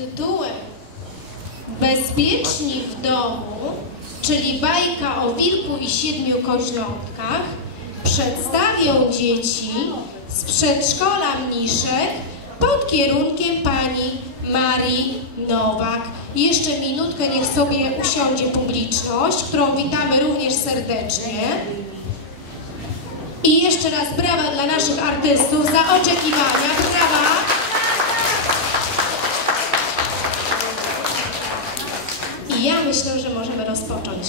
tytułem Bezpieczni w domu, czyli bajka o wilku i siedmiu koźlątkach, przedstawią dzieci z przedszkola Mniszek pod kierunkiem pani Marii Nowak. Jeszcze minutkę niech sobie usiądzie publiczność, którą witamy również serdecznie. I jeszcze raz brawa dla naszych artystów za oczekiwania. Brawa! Ja myślę, że możemy rozpocząć.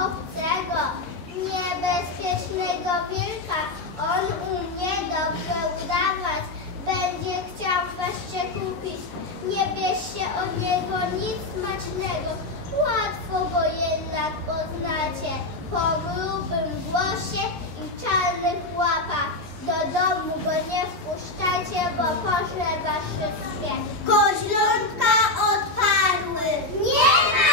obcego, niebezpiecznego wilka. On umie dobrze udawać, będzie chciał was się kupić. Nie bierzcie od niego nic smacznego, łatwo go jednak poznacie. Po grubym głosie i czarnych łapach. Do domu go nie wpuszczajcie, bo pożre wasze świat. Koźlątka odparły. Nie ma!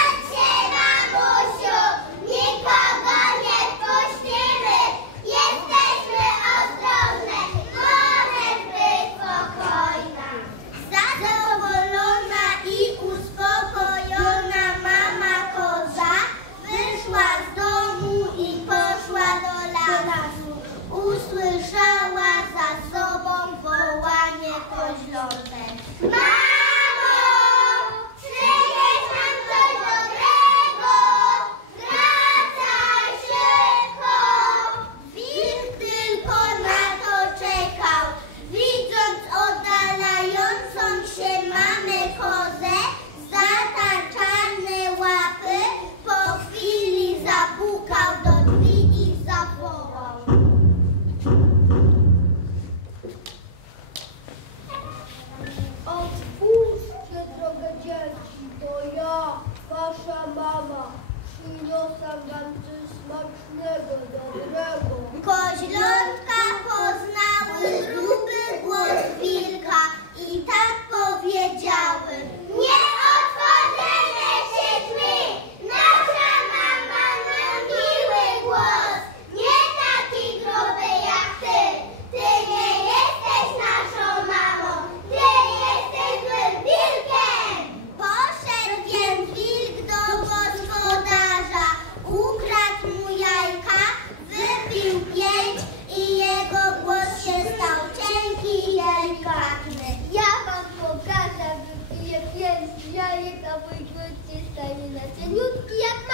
гуляет, обычно чистами на я.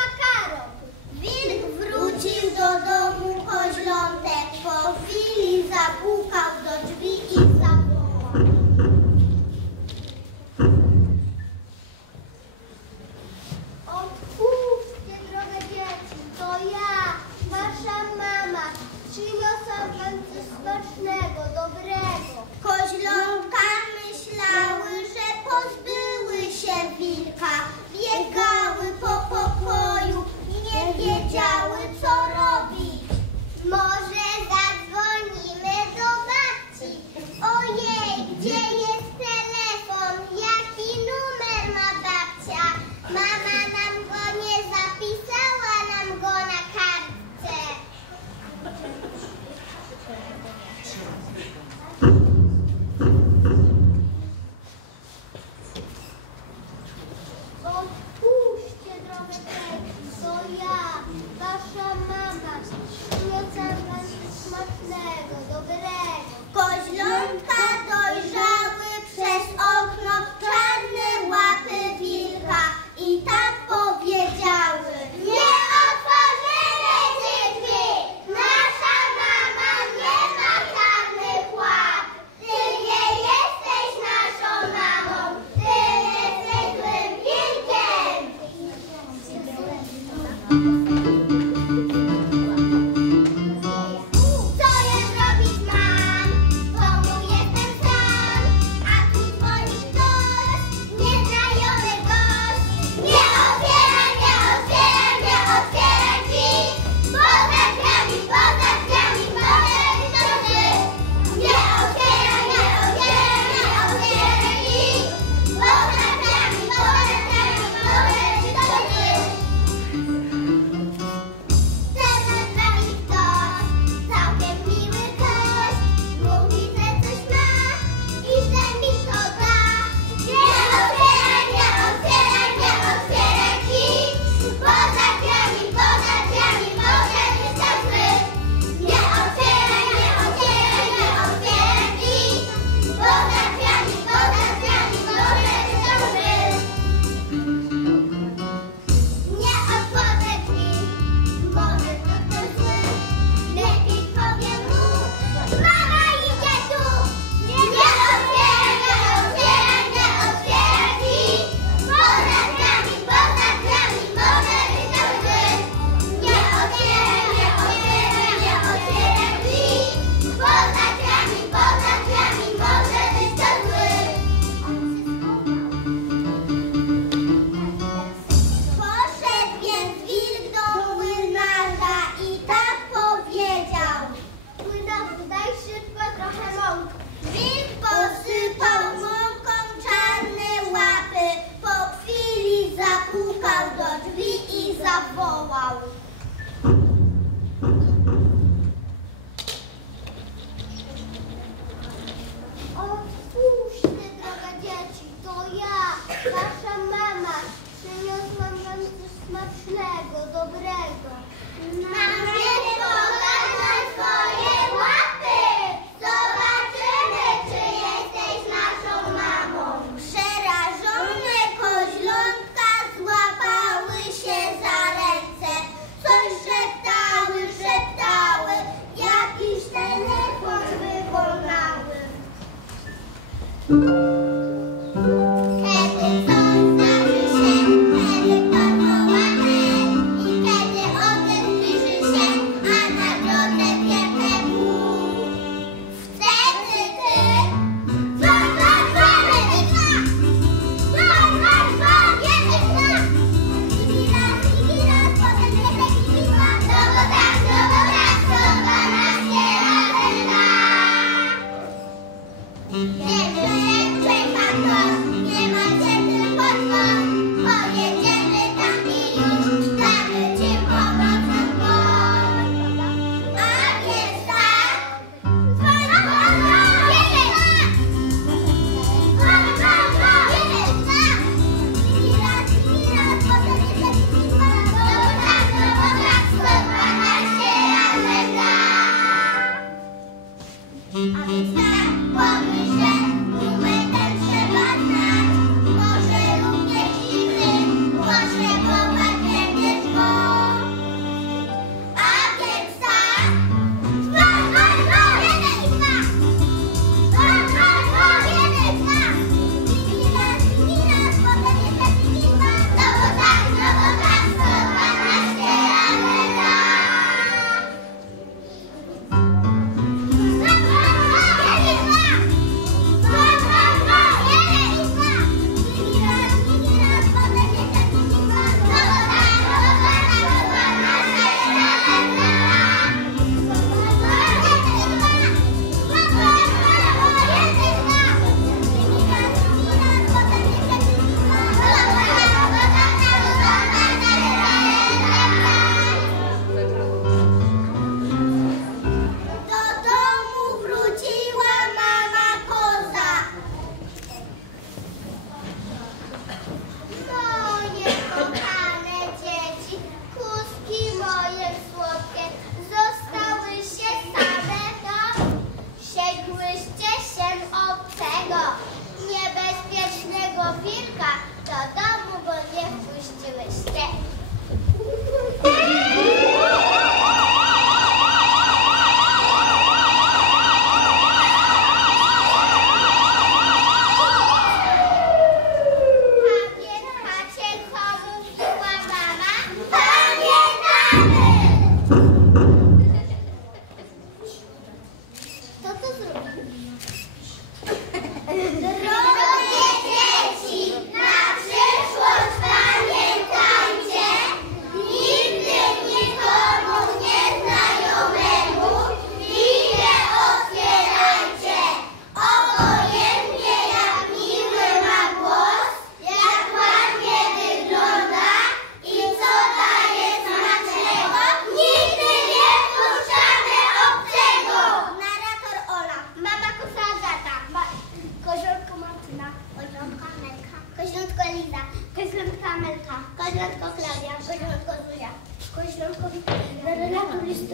Música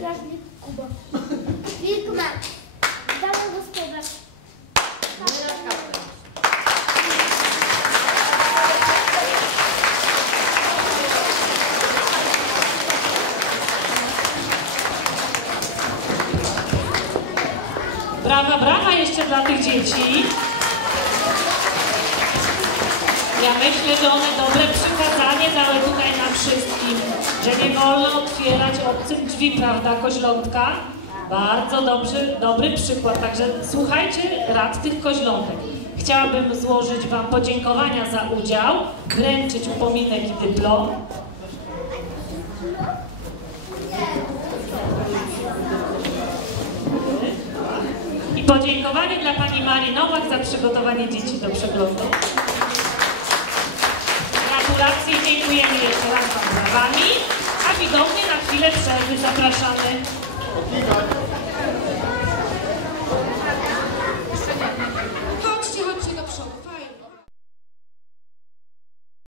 strażnik Kuba. Wilk ma. Dawno gospodarz. Brawa, brawa jeszcze dla tych dzieci. Ja myślę, że one dobre przykazanie dały tutaj nam wszystkim, że nie wolno otwierać obcym drzwi, prawda, koźlątka? Bardzo dobry, dobry przykład, także słuchajcie rad tych koźlątek. Chciałabym złożyć Wam podziękowania za udział, wręczyć upominek i dyplom. I podziękowanie dla Pani Marii Nowak za przygotowanie dzieci do przeglądu redakcji dziękujemy jeszcze raz za Wami, a widownie na chwilę przerwy zapraszamy.